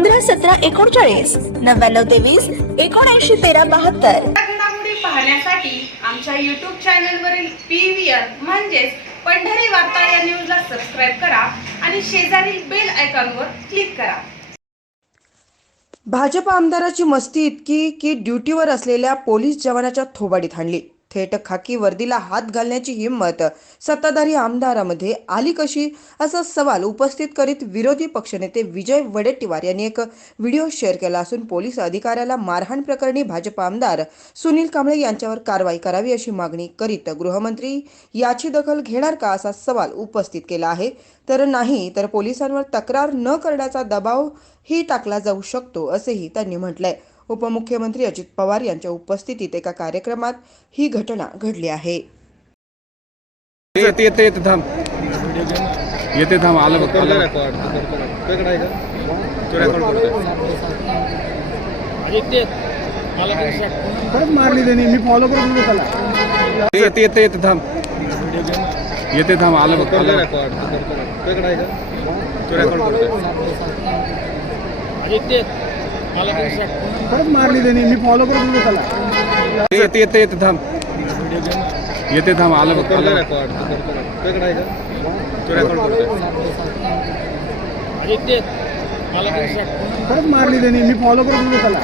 पंधरा सतरा एकोणचाळीस नव्याण्णव तेवीस एकोणऐंशी तेरा बहात्तर. घडामोडी पाहण्यासाठी आमच्या यूट्यूब चॅनलवरील पी व्ही आर म्हणजेच पंढरी वार्ता या न्यूजला सबस्क्राईब करा आणि शेजारील बेल आयकॉनवर क्लिक करा. भाजप आमदाराची मस्ती इतकी की ड्युटीवर असलेल्या पोलीस जवानाच्या थोबाडीत हाणली. थेट खाकी वर्दीला हात घालण्याची हिंमत सत्ताधारी आमदारामध्ये आली कशी? असा सवाल उपस्थित करीत विरोधी पक्षनेते विजय वडेट्टीवार यांनी एक व्हिडिओ शेअर केला असून पोलीस अधिकाऱ्याला मारहाण प्रकरणी भाजप आमदार सुनील कांबळे यांच्यावर कारवाई करावी अशी मागणी करीत गृहमंत्री याची दखल घेणार का असा सवाल उपस्थित केला आहे? तर नाही तर पोलिसांवर तक्रार न करण्याचा दबाव ही टाकला जाऊ शकतो असेही त्यांनी म्हटलंय. उपमुख्यमंत्री अजित पवार यांच्या उपस्थितीत एका कार्यक्रमात ही घटना घडली आहे. येते येते येते थांब. येते थांब आलं बघ आलं मारली त्यांनी मी फॉलो त्याला. येते येते येते थांब. येते थांब आलं बघ आलं बघ. तो रेकॉर्ड. परत मारली त्यांनी. मी फॉलो करून दिलं त्याला. येते येते येते थांब. येते थांब आलं बघ आलं. परत मारली त्यांनी. मी फॉलो करून दिलं त्याला.